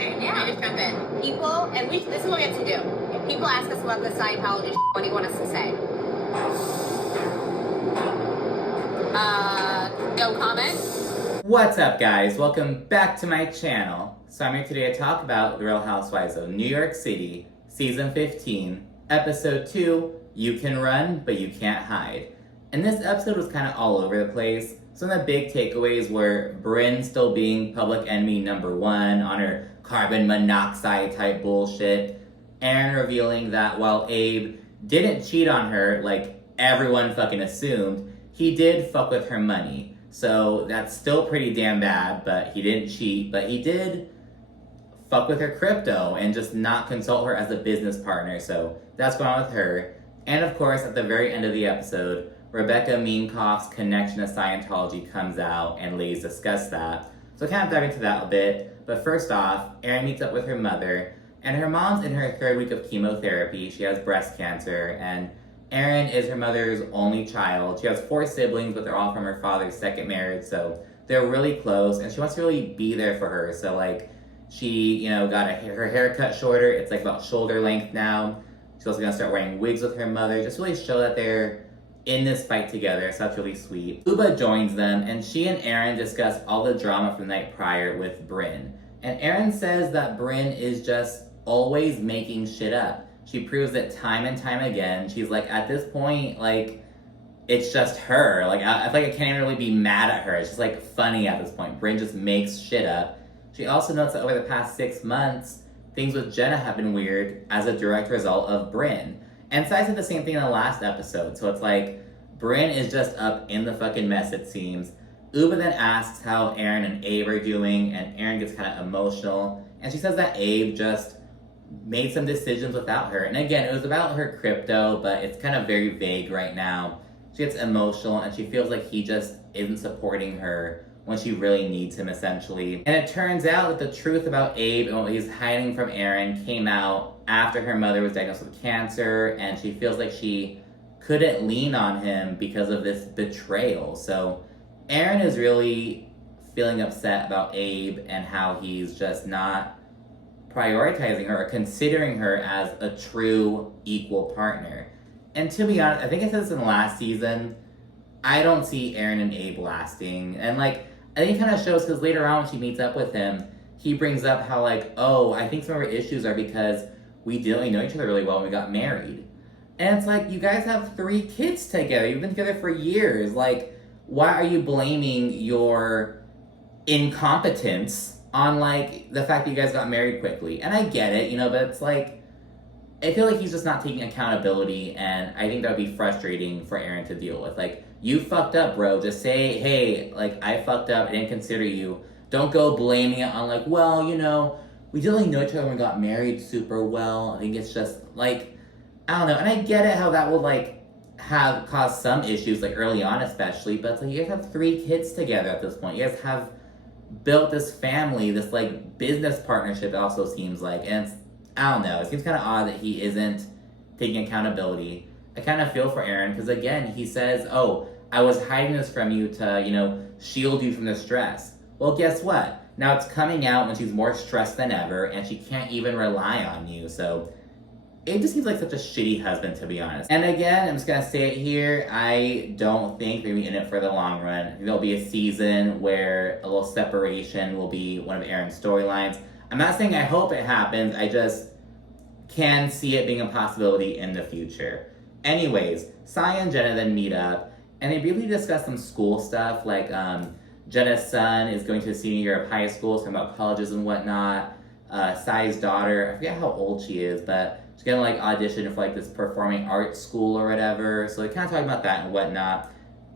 Okay, Yeah. let me just jump in. People, and this is what we have to do. If people ask us about the Scientology, what do you want us to say? No comment? What's up, guys? Welcome back to my channel. So I'm here today to talk about The Real Housewives of New York City, Season 15, Episode 2, You Can Run, But You Can't Hide. And this episode was kind of all over the place. Some of the big takeaways were Brinn still being public enemy number one on her carbon monoxide type bullshit. Aaron revealing that while Abe didn't cheat on her like everyone fucking assumed, he did fuck with her money. So that's still pretty damn bad, but he didn't cheat, but he did fuck with her crypto and just not consult her as a business partner. So that's going on with her. And of course, at the very end of the episode, Rebecca Minkoff's connection to Scientology comes out and ladies discuss that. So kind of dive into that a bit. But first off, Erin meets up with her mother, and her mom's in her third week of chemotherapy. She has breast cancer, and Erin is her mother's only child. She has 4 siblings, but they're all from her father's second marriage, so they're really close, and she wants to really be there for her. So, like, she, got her hair cut shorter. It's, like, about shoulder length now. She's also going to start wearing wigs with her mother, just really show that they're in this fight together, so that's really sweet. Uba joins them, and she and Erin discuss all the drama from the night prior with Brinn. And Erin says that Brinn is just always making shit up. She proves it time and time again. She's like, at this point, like, it's just her. Like, I feel like I can't even really be mad at her. It's just, like, funny at this point. Brinn just makes shit up. She also notes that over the past 6 months, things with Jenna have been weird as a direct result of Brinn. And Sai said the same thing in the last episode. So it's like, Brinn is just up in the fucking mess, it seems. Uba then asks how Erin and Abe are doing, and Erin gets kind of emotional. And she says that Abe just made some decisions without her. And again, it was about her crypto, but it's kind of very vague right now. She gets emotional and she feels like he just isn't supporting her when she really needs him, essentially. And it turns out that the truth about Abe and what he's hiding from Erin came out after her mother was diagnosed with cancer, and she feels like she couldn't lean on him because of this betrayal. So Erin is really feeling upset about Abe and how he's just not prioritizing her or considering her as a true equal partner. And to be honest, I think I said this in the last season, I don't see Erin and Abe lasting. And like, I think it kind of shows because later on when she meets up with him, he brings up how like, oh, I think some of our issues are because we didn't really know each other really well when we got married. And it's like, you guys have 3 kids together. You've been together for years. Like, why are you blaming your incompetence on, like, the fact that you guys got married quickly? And I get it, but it's like, I feel like he's just not taking accountability, and I think that would be frustrating for Erin to deal with. Like, you fucked up, bro. Just say, hey, like, I fucked up, I didn't consider you. Don't go blaming it on, like, well, we didn't really know each other when we got married super well. I think it's just, like, I don't know. And I get it how that would, like, have caused some issues, like, early on especially, but it's like, you guys have 3 kids together at this point. You guys have built this family, this, like, business partnership, it also seems like. And it's, I don't know, it seems kind of odd that he isn't taking accountability. I kind of feel for Erin, because again, he says, oh, I was hiding this from you to, shield you from the stress. Well, guess what? Now it's coming out when she's more stressed than ever, and she can't even rely on you, so it just seems like such a shitty husband, to be honest. And again, I'm just gonna say it here, I don't think they're gonna be in it for the long run. There'll be a season where a little separation will be one of Erin's storylines. I'm not saying I hope it happens, I just can see it being a possibility in the future. Anyways, Sai and Jenna then meet up, and they briefly discuss some school stuff, like Jenna's son is going to the senior year of high school, talking about colleges and whatnot. Sai's daughter, I forget how old she is, but she's gonna like audition for like this performing arts school or whatever. So they kind of talk about that and whatnot.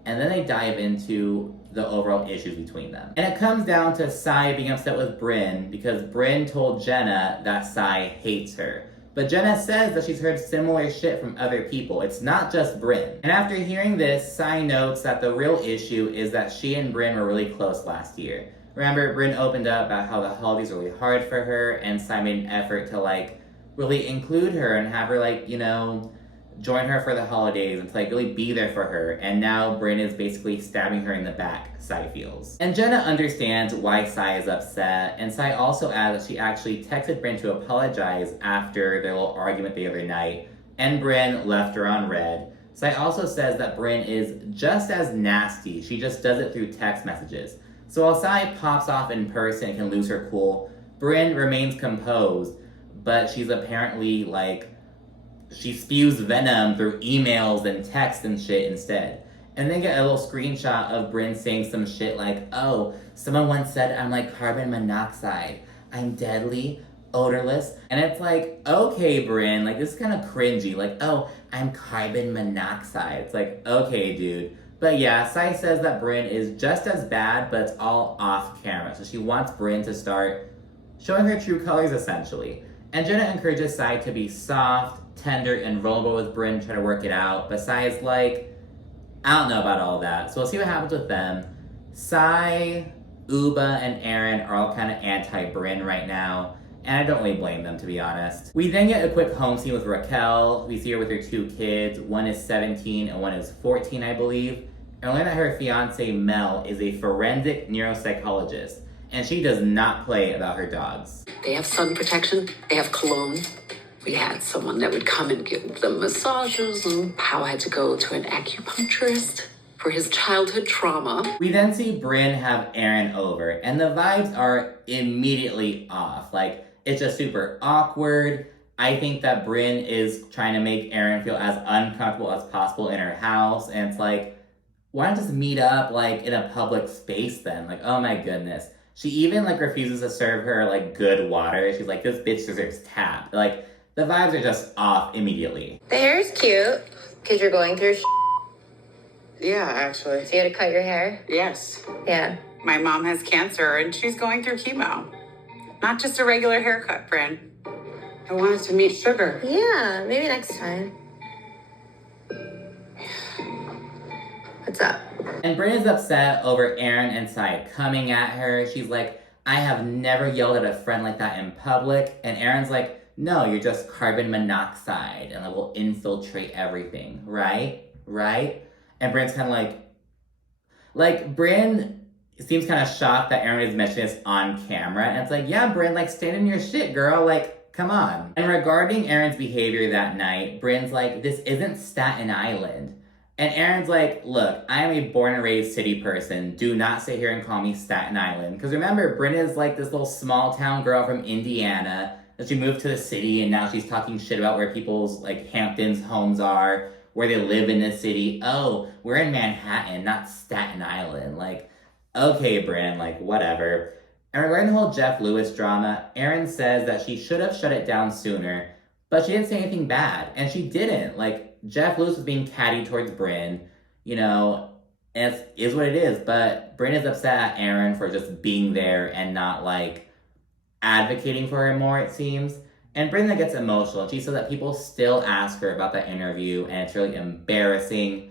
And then they dive into the overall issues between them. And it comes down to Sai being upset with Brinn because Brinn told Jenna that Sai hates her. But Jenna says that she's heard similar shit from other people. It's not just Brinn. And after hearing this, Sai notes that the real issue is that she and Brinn were really close last year. Remember, Brinn opened up about how the holidays were really hard for her, and Sai made an effort to like really include her and have her like, join her for the holidays and to like really be there for her. And now Brinn is basically stabbing her in the back, Sai feels. And Jenna understands why Sai is upset, and Sai also adds that she actually texted Brinn to apologize after their little argument the other night, and Brinn left her on red. Sai also says that Brinn is just as nasty, she just does it through text messages. So while Sai pops off in person and can lose her cool, Brinn remains composed, but she's apparently like, she spews venom through emails and texts and shit instead. And then get a little screenshot of Brinn saying some shit like, oh, someone once said I'm like carbon monoxide. I'm deadly, odorless. And it's like, okay, Brinn, like this is kind of cringy. Like, oh, I'm carbon monoxide. It's like, okay, dude. But yeah, Sai says that Brinn is just as bad, but it's all off camera. So she wants Brinn to start showing her true colors, essentially. And Jenna encourages Sai to be soft, tender, and vulnerable with Brinn, try to work it out. But Sai is like, I don't know about all that. So we'll see what happens with them. Sai, Uba, and Aaron are all kind of anti-Brinn right now. And I don't really blame them, to be honest. We then get a quick home scene with Raquel. We see her with her two kids. One is 17 and one is 14, I believe. And we learn that her fiance, Mel, is a forensic neuropsychologist. And she does not play about her dogs. They have sun protection. They have cologne. We had someone that would come and give them massages, and Pao had to go to an acupuncturist for his childhood trauma. We then see Brinn have Aaron over, and the vibes are immediately off. Like, it's just super awkward. I think that Brinn is trying to make Aaron feel as uncomfortable as possible in her house, and it's like, why not just meet up, like, in a public space then? Like, oh my goodness. She even, like, refuses to serve her, like, good water. She's like, this bitch deserves tap. Like, the vibes are just off immediately. The hair's cute, because you're going through Yeah, actually. So you had to cut your hair? Yes. Yeah. My mom has cancer and she's going through chemo. Not just a regular haircut, Brinn. I wanted to meet Sugar. Yeah, maybe next time. What's up? And Brinn is upset over Aaron and Sai coming at her. She's like, I have never yelled at a friend like that in public. And Aaron's like, no, you're just carbon monoxide and it will infiltrate everything, right? Right? And Brinn's kind of like Brinn seems kind of shocked that Aaron is mentioning this on camera. And it's like, yeah, Brinn, like, stand in your shit, girl. Like, come on. And regarding Aaron's behavior that night, Brinn's like, this isn't Staten Island. And Aaron's like, look, I am a born and raised city person. Do not sit here and call me Staten Island. Because remember, Brinn is like this little small town girl from Indiana. That she moved to the city and now she's talking shit about where people's like Hamptons homes are, where they live in the city. Oh, we're in Manhattan, not Staten Island. Like, okay, Brinn, like, whatever. And regarding the whole Jeff Lewis drama, Aaron says that she should have shut it down sooner, but she didn't say anything bad, and she didn't. Like, Jeff Lewis was being catty towards Brinn, you know, and it is what it is, but Brinn is upset at Aaron for just being there and not, like, advocating for her more, it seems. And Brinn gets emotional, and she says that people still ask her about that interview, and it's really embarrassing.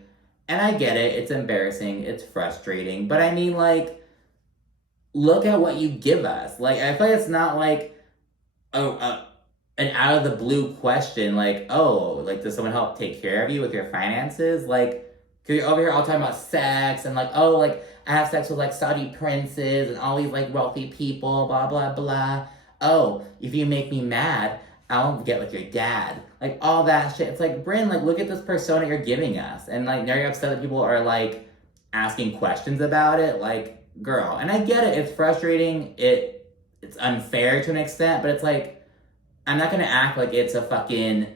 And I get it, it's embarrassing, it's frustrating, but I mean, like, look at what you give us. Like, I feel like it's not like an out of the blue question, like, oh, like, does someone help take care of you with your finances? Like, because you're over here all talking about sex, and like, oh, like, I have sex with, like, Saudi princes, and all these, like, wealthy people, blah, blah, blah. Oh, if you make me mad, I'll get with your dad. Like, all that shit. It's like, Brinn, like, look at this persona you're giving us. And, like, now you're upset that people are, like, asking questions about it. Like, girl. And I get it. It's frustrating. It's unfair to an extent. But it's like, I'm not going to act like it's a fucking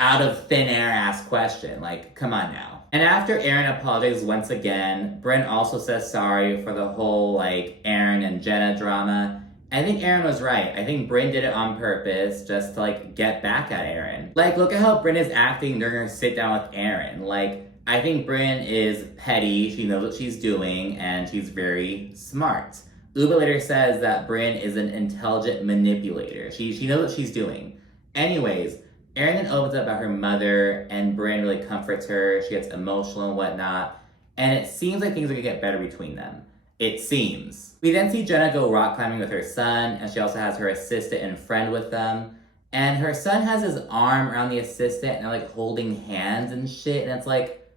out of thin air ass question. Like, come on now. And after Aaron apologizes once again, Brinn also says sorry for the whole, like, Aaron and Jenna drama. I think Aaron was right. I think Brinn did it on purpose just to, like, get back at Aaron. Like, look at how Brinn is acting during her sit down with Aaron. Like, I think Brinn is petty. She knows what she's doing, and she's very smart. Uba later says that Brinn is an intelligent manipulator. She knows what she's doing. Anyways, Aaron then opens up about her mother, and Brinn really comforts her. She gets emotional and whatnot. And it seems like things are gonna get better between them. It seems. We then see Jenna go rock climbing with her son, and she also has her assistant and friend with them. And her son has his arm around the assistant and they're like holding hands and shit. And it's like,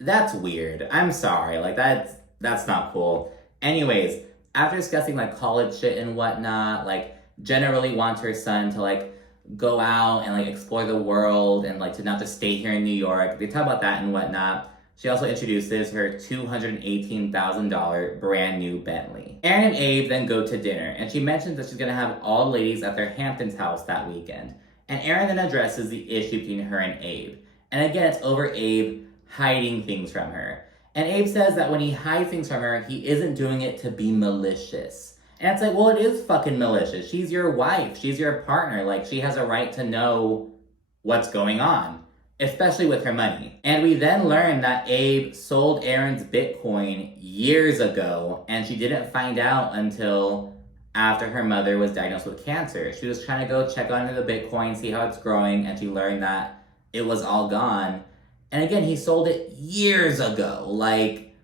that's weird. I'm sorry. Like that's not cool. Anyways, after discussing like college shit and whatnot, like Jenna really wants her son to like go out and like explore the world and like to not just stay here in New York. They talk about that and whatnot. She also introduces her $218,000 brand new Bentley. Erin and Abe then go to dinner, and she mentions that she's gonna have all the ladies at their Hamptons house that weekend. And Erin then addresses the issue between her and Abe. And again, it's over Abe hiding things from her. And Abe says that when he hides things from her, he isn't doing it to be malicious. And it's like, well, it is fucking malicious. She's your wife. She's your partner. Like, she has a right to know what's going on, especially with her money. And we then learn that Abe sold Erin's Bitcoin years ago, and she didn't find out until after her mother was diagnosed with cancer. She was trying to go check on the Bitcoin, see how it's growing, and she learned that it was all gone. And again, he sold it years ago. Like,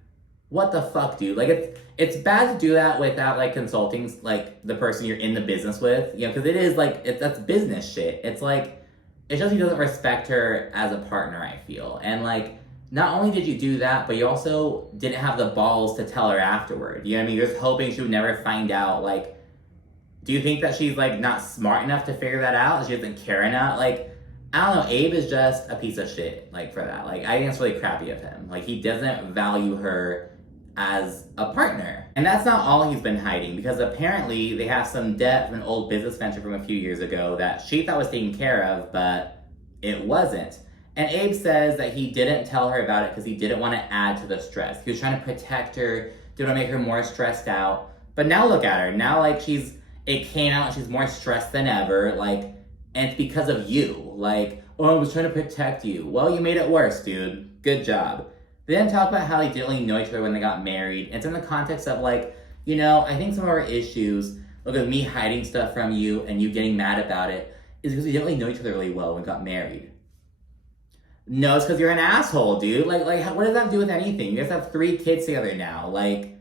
what the fuck, dude? Like, it's bad to do that without, like, consulting, like, the person you're in the business with, you know, because it is, like, that's business shit. It's like, it shows he doesn't respect her as a partner, I feel. And, like, not only did you do that, but you also didn't have the balls to tell her afterward. You know what I mean? You're just hoping she would never find out. Like, do you think that she's, like, not smart enough to figure that out? She doesn't care enough? Like, I don't know, Abe is just a piece of shit, like, for that. Like, I think it's really crappy of him. Like, he doesn't value her as a partner. And that's not all he's been hiding, because apparently they have some debt from an old business venture from a few years ago that she thought was taken care of, but it wasn't. And Abe says that he didn't tell her about it because he didn't want to add to the stress. He was trying to protect her, didn't want to make her more stressed out. But now look at her. Now, like, it came out and she's more stressed than ever, like, and it's because of you. Like, oh, I was trying to protect you. Well, you made it worse, dude. Good job. They then talk about how they didn't really know each other when they got married. It's in the context of, like, you know, I think some of our issues, look at me hiding stuff from you and you getting mad about it, is because we didn't really know each other really well when we got married. No, it's because you're an asshole, dude. Like, what does that have to do with anything? You guys have 3 kids together now. Like,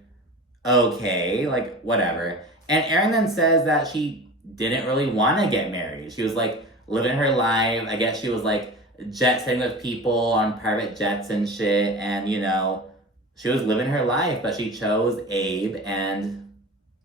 okay, like, whatever. And Erin then says that she didn't really want to get married. She was, like, living her life. I guess she was, like, jet setting with people on private jets and shit. And, you know, she was living her life, but she chose Abe, and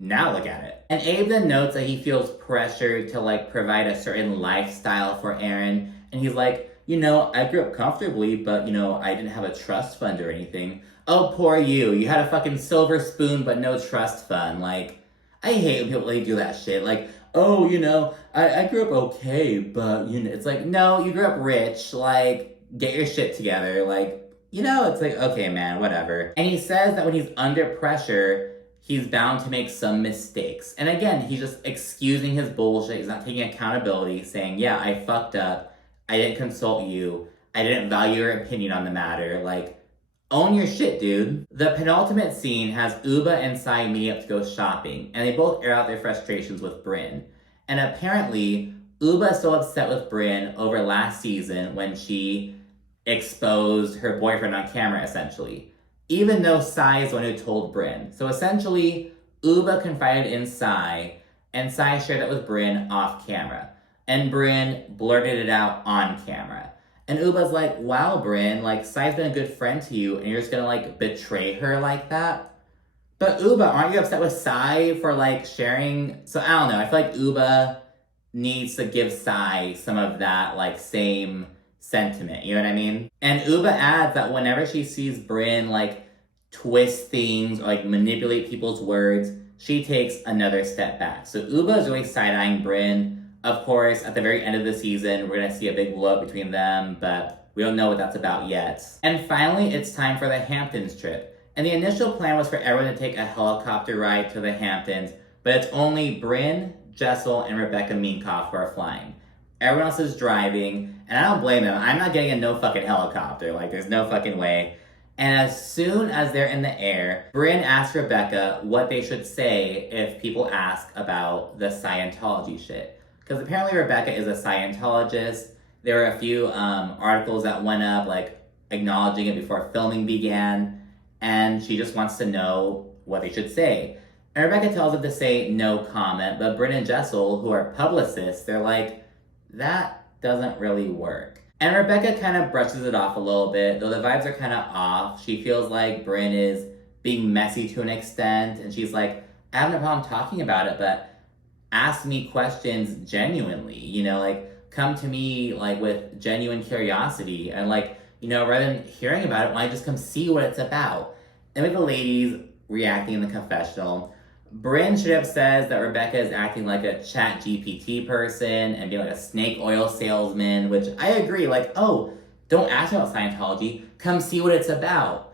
now look at it. And Abe then notes that he feels pressured to, like, provide a certain lifestyle for Erin. And he's like, you know, I grew up comfortably, but, you know, I didn't have a trust fund or anything. Oh, poor you. You had a fucking silver spoon, but no trust fund. Like, I hate when people really do that shit. Like, oh, you know, I grew up okay, but, you know, it's like, no, you grew up rich. Like, get your shit together. Like, you know, it's like, okay, man, whatever. And he says that when he's under pressure, he's bound to make some mistakes. And again, he's just excusing his bullshit. He's not taking accountability, saying, yeah, I fucked up. I didn't consult you. I didn't value your opinion on the matter. Like, own your shit, dude. The penultimate scene has Uba and Sai meet up to go shopping, and they both air out their frustrations with Brinn. And apparently, Uba is still upset with Brinn over last season when she exposed her boyfriend on camera, essentially. Even though Sai is the one who told Brinn. So essentially, Uba confided in Sai, and Sai shared it with Brinn off camera. And Brinn blurted it out on camera. And Uba's like, wow, Brinn, like, Sai's been a good friend to you, and you're just gonna, like, betray her like that? But Uba, aren't you upset with Sai for, like, sharing? So, I don't know, I feel like Uba needs to give Sai some of that, like, same sentiment, you know what I mean? And Uba adds that whenever she sees Brinn, like, twist things or, like, manipulate people's words, she takes another step back. So Uba is really side-eyeing Brinn. Of course, at the very end of the season, we're gonna see a big blow up between them, but we don't know what that's about yet. And finally, it's time for the Hamptons trip. And the initial plan was for everyone to take a helicopter ride to the Hamptons, but it's only Brinn, Jessel, and Rebecca Minkoff who are flying. Everyone else is driving, and I don't blame them. I'm not getting in no fucking helicopter. Like, there's no fucking way. And as soon as they're in the air, Brinn asks Rebecca what they should say if people ask about the Scientology shit. Because apparently Rebecca is a Scientologist. There were a few articles that went up, like, acknowledging it before filming began. And she just wants to know what they should say. And Rebecca tells them to say no comment. But Brinn and Jessel, who are publicists, they're like, that doesn't really work. And Rebecca kind of brushes it off a little bit, though the vibes are kind of off. She feels like Brinn is being messy to an extent, and she's like, I have no problem talking about it, but ask me questions genuinely, you know, like come to me like with genuine curiosity, and like, you know, rather than hearing about it, why just come see what it's about. And with the ladies reacting in the confessional, Brinn straight up says that Rebecca is acting like a chat GPT person and being like a snake oil salesman, which I agree, like, oh, don't ask me about Scientology, come see what it's about.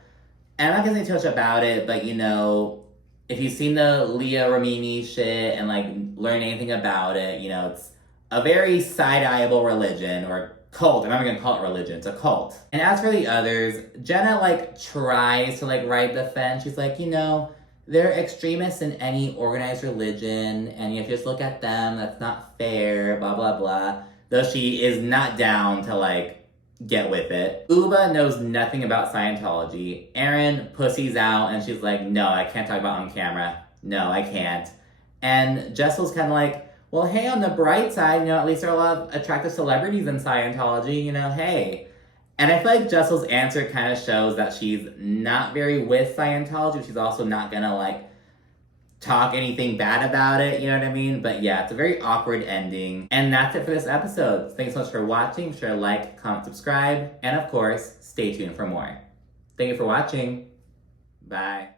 And I'm not gonna say too much about it, but you know, if you've seen the Leah Ramini shit and like learn anything about it, you know, it's a very side-eyeable religion, or cult. I'm not even gonna call it religion, it's a cult. And as for the others, Jenna like tries to like ride the fence. She's like, you know, they're extremists in any organized religion, and if you just look at them, that's not fair, blah, blah, blah. Though she is not down to, like, get with it. Uba knows nothing about Scientology. Erin pussies out, and she's like, no, I can't talk about it on camera. No, I can't. And Jessel's kind of like, well, hey, on the bright side, you know, at least there are a lot of attractive celebrities in Scientology, you know, hey. And I feel like Jessel's answer kind of shows that she's not very with Scientology. She's also not gonna like talk anything bad about it, you know what I mean? But yeah, it's a very awkward ending. And that's it for this episode. Thanks so much for watching. Be sure to like, comment, subscribe, and of course, stay tuned for more. Thank you for watching. Bye.